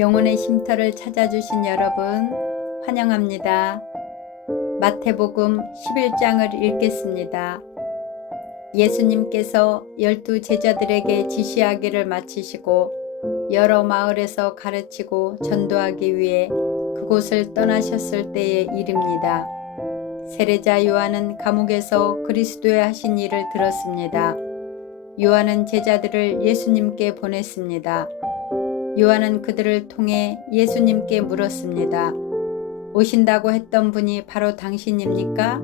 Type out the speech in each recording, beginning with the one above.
영혼의 쉼터를 찾아주신 여러분 환영합니다. 마태복음 11장을 읽겠습니다. 예수님께서 12 제자들에게 지시하기를 마치시고 여러 마을에서 가르치고 전도하기 위해 그곳을 떠나셨을 때의 일입니다. 세례자 요한은 감옥에서 그리스도의 하신 일을 들었습니다. 요한은 제자들을 예수님께 보냈습니다. 요한은 그들을 통해 예수님께 물었습니다. 오신다고 했던 분이 바로 당신입니까?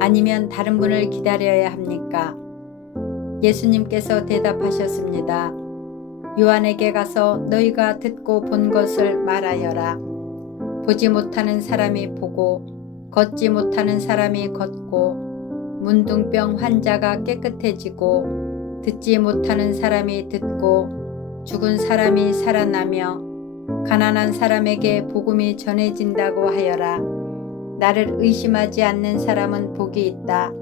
아니면 다른 분을 기다려야 합니까? 예수님께서 대답하셨습니다. 요한에게 가서 너희가 듣고 본 것을 말하여라. 보지 못하는 사람이 보고 걷지 못하는 사람이 걷고 문둥병 환자가 깨끗해지고 듣지 못하는 사람이 듣고 죽은 사람이 살아나며 가난한 사람에게 복음이 전해진다고 하여라. 나를 의심하지 않는 사람은 복이 있다.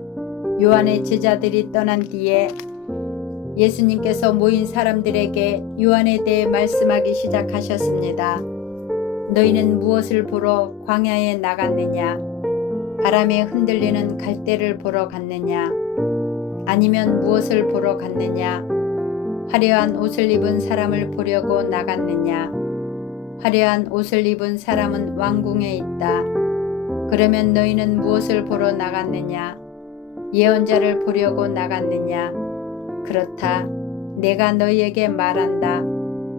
요한의 제자들이 떠난 뒤에 예수님께서 모인 사람들에게 요한에 대해 말씀하기 시작하셨습니다. 너희는 무엇을 보러 광야에 나갔느냐? 바람에 흔들리는 갈대를 보러 갔느냐? 아니면 무엇을 보러 갔느냐? 화려한 옷을 입은 사람을 보려고 나갔느냐? 화려한 옷을 입은 사람은 왕궁에 있다. 그러면 너희는 무엇을 보러 나갔느냐? 예언자를 보려고 나갔느냐? 그렇다. 내가 너희에게 말한다.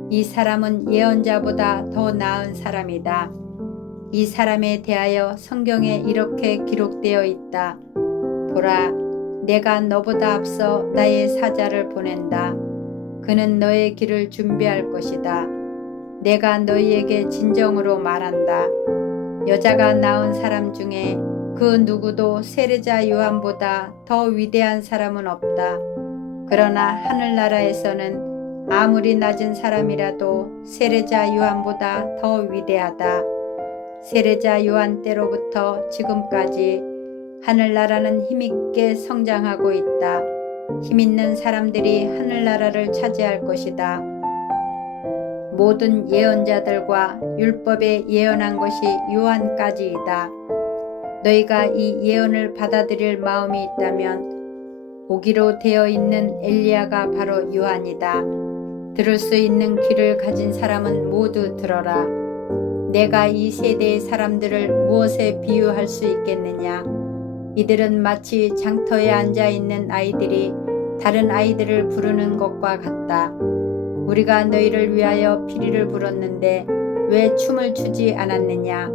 이 사람은 예언자보다 더 나은 사람이다. 이 사람에 대하여 성경에 이렇게 기록되어 있다. 보라, 내가 너보다 앞서 나의 사자를 보낸다. 그는 너의 길을 준비할 것이다. 내가 너희에게 진정으로 말한다. 여자가 낳은 사람 중에 그 누구도 세례자 요한보다 더 위대한 사람은 없다. 그러나 하늘나라에서는 아무리 낮은 사람이라도 세례자 요한보다 더 위대하다. 세례자 요한 때로부터 지금까지 하늘나라는 힘있게 성장하고 있다. 힘있는 사람들이 하늘나라를 차지할 것이다. 모든 예언자들과 율법에 예언한 것이 요한까지이다. 너희가 이 예언을 받아들일 마음이 있다면 오기로 되어 있는 엘리야가 바로 요한이다. 들을 수 있는 귀를 가진 사람은 모두 들어라. 내가 이 세대의 사람들을 무엇에 비유할 수 있겠느냐? 이들은 마치 장터에 앉아있는 아이들이 다른 아이들을 부르는 것과 같다. 우리가 너희를 위하여 피리를 불었는데 왜 춤을 추지 않았느냐?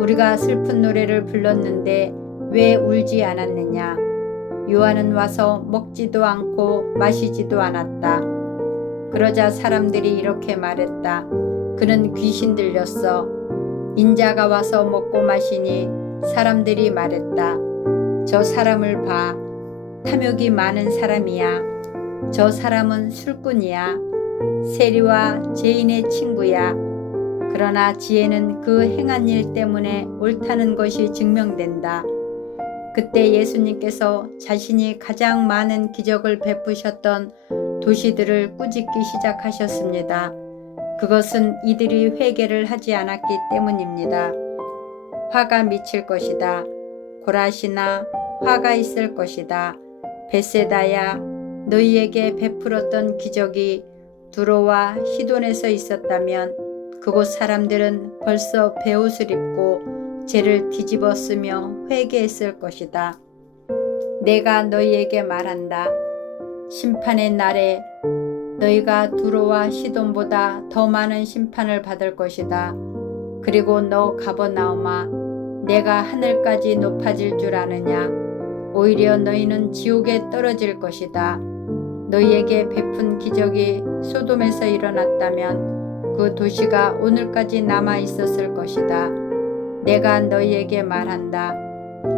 우리가 슬픈 노래를 불렀는데 왜 울지 않았느냐? 요한은 와서 먹지도 않고 마시지도 않았다. 그러자 사람들이 이렇게 말했다. 그는 귀신 들렸어. 인자가 와서 먹고 마시니 사람들이 말했다. 저 사람을 봐. 탐욕이 많은 사람이야. 저 사람은 술꾼이야. 세리와 죄인의 친구야. 그러나 지혜는 그 행한 일 때문에 옳다는 것이 증명된다. 그때 예수님께서 자신이 가장 많은 기적을 베푸셨던 도시들을 꾸짖기 시작하셨습니다. 그것은 이들이 회개를 하지 않았기 때문입니다. 화가 미칠 것이다. 고라시나 화가 있을 것이다. 벳세다야, 너희에게 베풀었던 기적이 두로와 시돈에서 있었다면 그곳 사람들은 벌써 베옷을 입고 죄를 뒤집어 쓰며 회개했을 것이다. 내가 너희에게 말한다. 심판의 날에 너희가 두로와 시돈보다 더 많은 심판을 받을 것이다. 그리고 너 가버나움아, 내가 하늘까지 높아질 줄 아느냐? 오히려 너희는 지옥에 떨어질 것이다. 너희에게 베푼 기적이 소돔에서 일어났다면 그 도시가 오늘까지 남아 있었을 것이다. 내가 너희에게 말한다.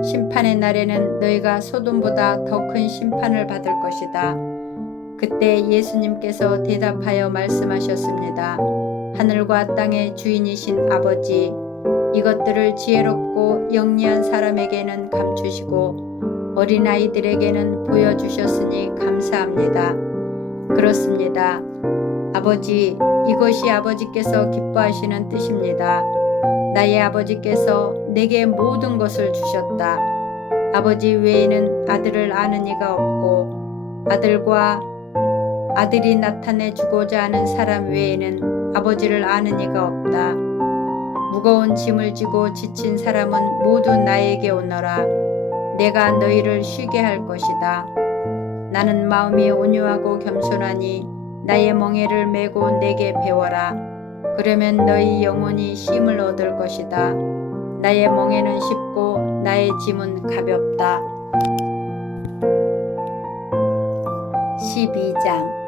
심판의 날에는 너희가 소돔보다 더 큰 심판을 받을 것이다. 그때 예수님께서 대답하여 말씀하셨습니다. 하늘과 땅의 주인이신 아버지, 이것들을 지혜롭고 영리한 사람에게는 감추시고 어린아이들에게는 보여주셨으니 감사합니다. 그렇습니다. 아버지, 이것이 아버지께서 기뻐하시는 뜻입니다. 나의 아버지께서 내게 모든 것을 주셨다. 아버지 외에는 아들을 아는 이가 없고 아들과 아들이 나타내 주고자 하는 사람 외에는 아버지를 아는 이가 없다. 무거운 짐을 지고 지친 사람은 모두 나에게 오너라. 내가 너희를 쉬게 할 것이다. 나는 마음이 온유하고 겸손하니 나의 멍에를 메고 내게 배워라. 그러면 너희 영혼이 쉼을 얻을 것이다. 나의 멍에는 쉽고 나의 짐은 가볍다. 12장.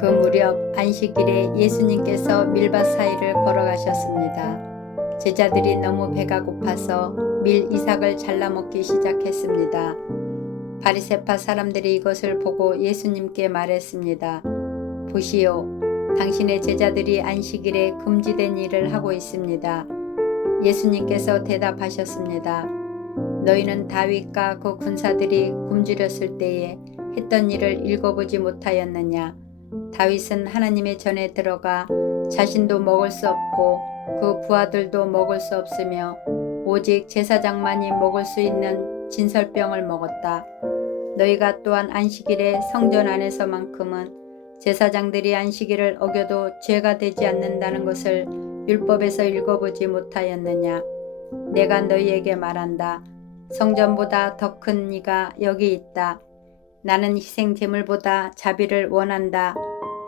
그 무렵 안식일에 예수님께서 밀밭 사이를 걸어가셨습니다. 제자들이 너무 배가 고파서 밀 이삭을 잘라 먹기 시작했습니다. 바리새파 사람들이 이것을 보고 예수님께 말했습니다. 보시오, 당신의 제자들이 안식일에 금지된 일을 하고 있습니다. 예수님께서 대답하셨습니다. 너희는 다윗과 그 군사들이 굶주렸을 때에 했던 일을 읽어보지 못하였느냐? 다윗은 하나님의 전에 들어가 자신도 먹을 수 없고 그 부하들도 먹을 수 없으며 오직 제사장만이 먹을 수 있는 진설병을 먹었다. 너희가 또한 안식일에 성전 안에서만큼은 제사장들이 안식일을 어겨도 죄가 되지 않는다는 것을 율법에서 읽어보지 못하였느냐? 내가 너희에게 말한다. 성전보다 더 큰 이가 여기 있다. 나는 희생 제물보다 자비를 원한다.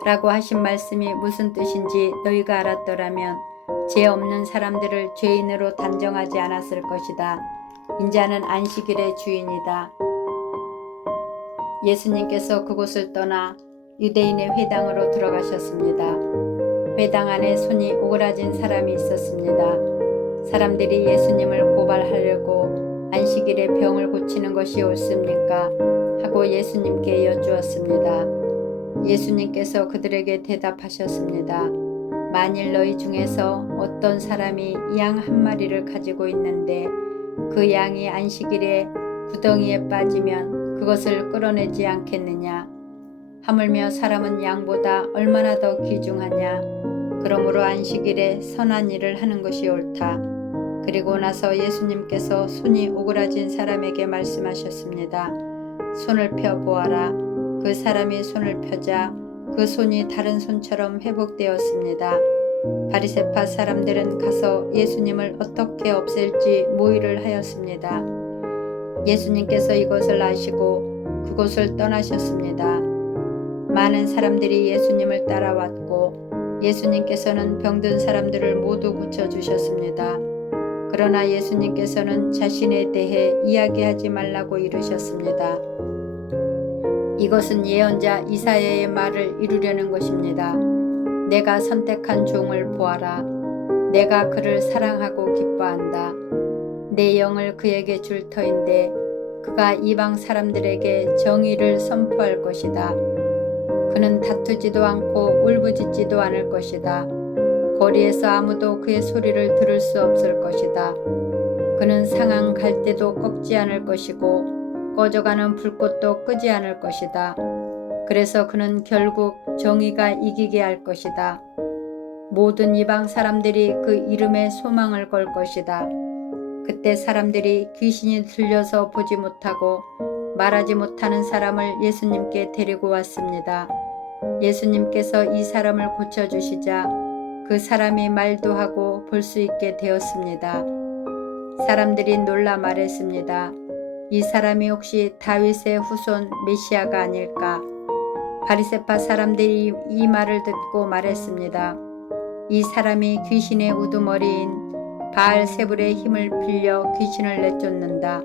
라고 하신 말씀이 무슨 뜻인지 너희가 알았더라면 죄 없는 사람들을 죄인으로 단정하지 않았을 것이다. 인자는 안식일의 주인이다. 예수님께서 그곳을 떠나 유대인의 회당으로 들어가셨습니다. 회당 안에 손이 오그라진 사람이 있었습니다. 사람들이 예수님을 고발하려고 안식일에 병을 고치는 것이 옳습니까? 하고 예수님께 여쭈었습니다. 예수님께서 그들에게 대답하셨습니다. 만일 너희 중에서 어떤 사람이 양 한 마리를 가지고 있는데 그 양이 안식일에 구덩이에 빠지면 그것을 끌어내지 않겠느냐? 하물며 사람은 양보다 얼마나 더 귀중하냐? 그러므로 안식일에 선한 일을 하는 것이 옳다. 그리고 나서 예수님께서 손이 오그라진 사람에게 말씀하셨습니다. 손을 펴 보아라. 그 사람이 손을 펴자 그 손이 다른 손처럼 회복되었습니다. 바리새파 사람들은 가서 예수님을 어떻게 없앨지 모의를 하였습니다. 예수님께서 이것을 아시고 그곳을 떠나셨습니다. 많은 사람들이 예수님을 따라왔고 예수님께서는 병든 사람들을 모두 고쳐주셨습니다. 그러나 예수님께서는 자신에 대해 이야기하지 말라고 이르셨습니다. 이것은 예언자 이사야의 말을 이루려는 것입니다. 내가 선택한 종을 보아라. 내가 그를 사랑하고 기뻐한다. 내 영을 그에게 줄 터인데 그가 이방 사람들에게 정의를 선포할 것이다. 그는 다투지도 않고 울부짖지도 않을 것이다. 거리에서 아무도 그의 소리를 들을 수 없을 것이다. 그는 상한 갈대도 꺾지 않을 것이고 꺼져가는 불꽃도 끄지 않을 것이다. 그래서 그는 결국 정의가 이기게 할 것이다. 모든 이방 사람들이 그 이름에 소망을 걸 것이다. 그때 사람들이 귀신이 들려서 보지 못하고 말하지 못하는 사람을 예수님께 데리고 왔습니다. 예수님께서 이 사람을 고쳐주시자 그 사람이 말도 하고 볼 수 있게 되었습니다. 사람들이 놀라 말했습니다. 이 사람이 혹시 다윗의 후손 메시아가 아닐까? 바리새파 사람들이 이 말을 듣고 말했습니다. 이 사람이 귀신의 우두머리인 바알세불의 힘을 빌려 귀신을 내쫓는다.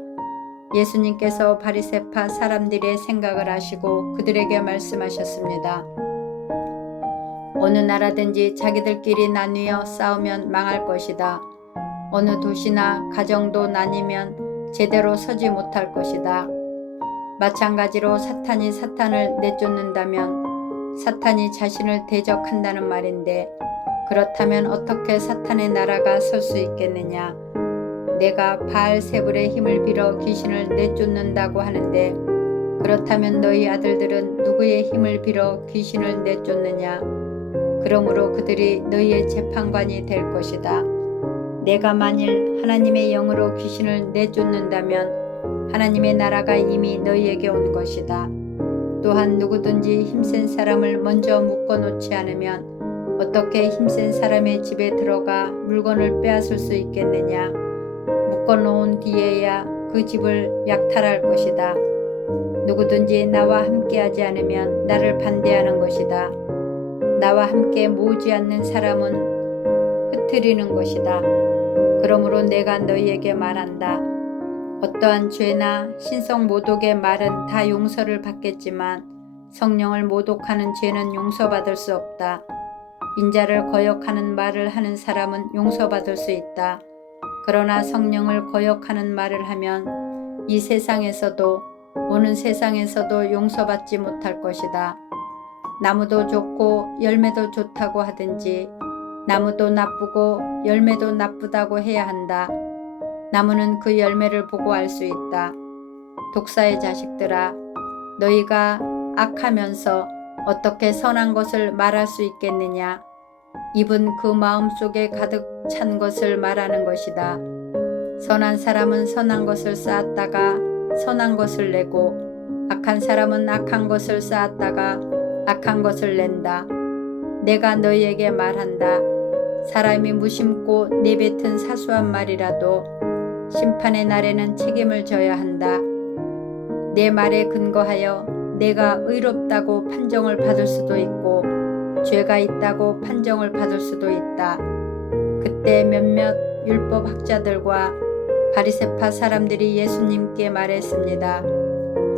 예수님께서 바리새파 사람들의 생각을 아시고 그들에게 말씀하셨습니다. 어느 나라든지 자기들끼리 나뉘어 싸우면 망할 것이다. 어느 도시나 가정도 나뉘면 제대로 서지 못할 것이다. 마찬가지로 사탄이 사탄을 내쫓는다면 사탄이 자신을 대적한다는 말인데 그렇다면 어떻게 사탄의 나라가 설 수 있겠느냐? 내가 바알세불의 힘을 빌어 귀신을 내쫓는다고 하는데 그렇다면 너희 아들들은 누구의 힘을 빌어 귀신을 내쫓느냐? 그러므로 그들이 너희의 재판관이 될 것이다. 내가 만일 하나님의 영으로 귀신을 내쫓는다면 하나님의 나라가 이미 너희에게 온 것이다. 또한 누구든지 힘센 사람을 먼저 묶어놓지 않으면 어떻게 힘센 사람의 집에 들어가 물건을 빼앗을 수 있겠느냐. 묶어놓은 뒤에야 그 집을 약탈할 것이다. 누구든지 나와 함께하지 않으면 나를 반대하는 것이다. 나와 함께 모으지 않는 사람은 흩트리는 것이다. 그러므로 내가 너희에게 말한다. 어떠한 죄나 신성 모독의 말은 다 용서를 받겠지만 성령을 모독하는 죄는 용서받을 수 없다. 인자를 거역하는 말을 하는 사람은 용서받을 수 있다. 그러나 성령을 거역하는 말을 하면 이 세상에서도 오는 세상에서도 용서받지 못할 것이다. 나무도 좋고 열매도 좋다고 하든지 나무도 나쁘고 열매도 나쁘다고 해야 한다. 나무는 그 열매를 보고 알 수 있다. 독사의 자식들아, 너희가 악하면서 어떻게 선한 것을 말할 수 있겠느냐? 입은 그 마음속에 가득 찬 것을 말하는 것이다. 선한 사람은 선한 것을 쌓았다가 선한 것을 내고 악한 사람은 악한 것을 쌓았다가 악한 것을 낸다. 내가 너희에게 말한다. 사람이 무심코 내뱉은 사소한 말이라도 심판의 날에는 책임을 져야 한다. 내 말에 근거하여 내가 의롭다고 판정을 받을 수도 있고 죄가 있다고 판정을 받을 수도 있다. 그때 몇몇 율법학자들과 바리새파 사람들이 예수님께 말했습니다.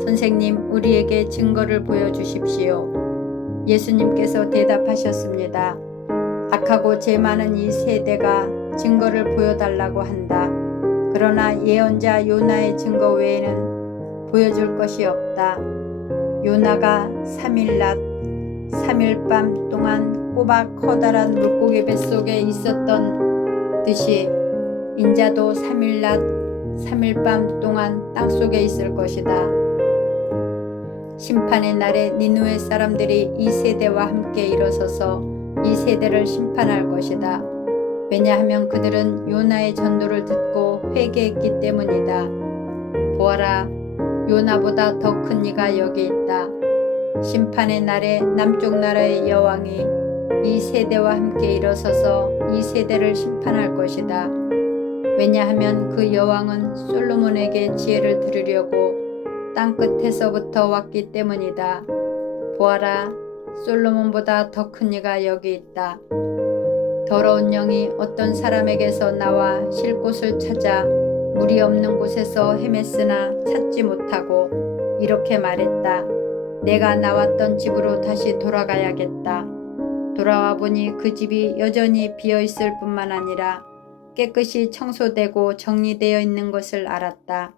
선생님, 우리에게 증거를 보여주십시오. 예수님께서 대답하셨습니다. 악하고 죄 많은 이 세대가 증거를 보여달라고 한다. 그러나 예언자 요나의 증거 외에는 보여줄 것이 없다. 요나가 3일 낮 3일 밤 동안 꼬박 커다란 물고기 뱃속에 있었던 듯이 인자도 3일 낮 3일 밤 동안 땅속에 있을 것이다. 심판의 날에 니느웨 사람들이 이 세대와 함께 일어서서 이 세대를 심판할 것이다. 왜냐하면 그들은 요나의 전도를 듣고 회개했기 때문이다. 보아라, 요나보다 더 큰 이가 여기 있다. 심판의 날에 남쪽 나라의 여왕이 이 세대와 함께 일어서서 이 세대를 심판할 것이다. 왜냐하면 그 여왕은 솔로몬에게 지혜를 들으려고 땅끝에서부터 왔기 때문이다. 보아라, 솔로몬보다 더 큰 이가 여기 있다. 더러운 영이 어떤 사람에게서 나와 쉴 곳을 찾아 물이 없는 곳에서 헤맸으나 찾지 못하고 이렇게 말했다. 내가 나왔던 집으로 다시 돌아가야겠다. 돌아와 보니 그 집이 여전히 비어있을 뿐만 아니라 깨끗이 청소되고 정리되어 있는 것을 알았다.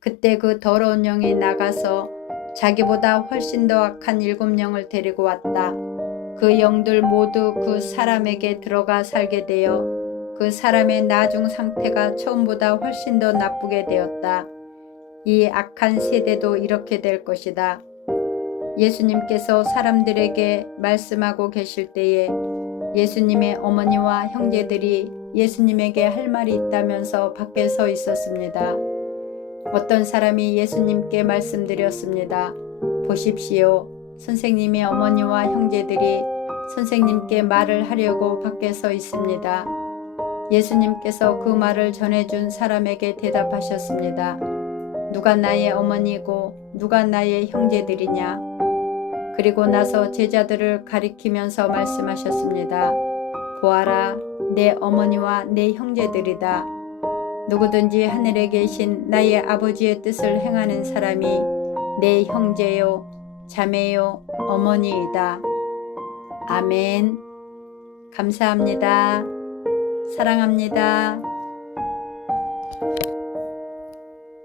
그때 그 더러운 영이 나가서 자기보다 훨씬 더 악한 7영을 데리고 왔다. 그 영들 모두 그 사람에게 들어가 살게 되어 그 사람의 나중 상태가 처음보다 훨씬 더 나쁘게 되었다. 이 악한 세대도 이렇게 될 것이다. 예수님께서 사람들에게 말씀하고 계실 때에 예수님의 어머니와 형제들이 예수님에게 할 말이 있다면서 밖에 서 있었습니다. 어떤 사람이 예수님께 말씀드렸습니다. 보십시오. 선생님의 어머니와 형제들이 선생님께 말을 하려고 밖에 서 있습니다. 예수님께서 그 말을 전해준 사람에게 대답하셨습니다. 누가 나의 어머니고 누가 나의 형제들이냐? 그리고 나서 제자들을 가리키면서 말씀하셨습니다. 보아라, 내 어머니와 내 형제들이다. 누구든지 하늘에 계신 나의 아버지의 뜻을 행하는 사람이 내 형제요, 자매요, 어머니이다. 아멘. 감사합니다. 사랑합니다.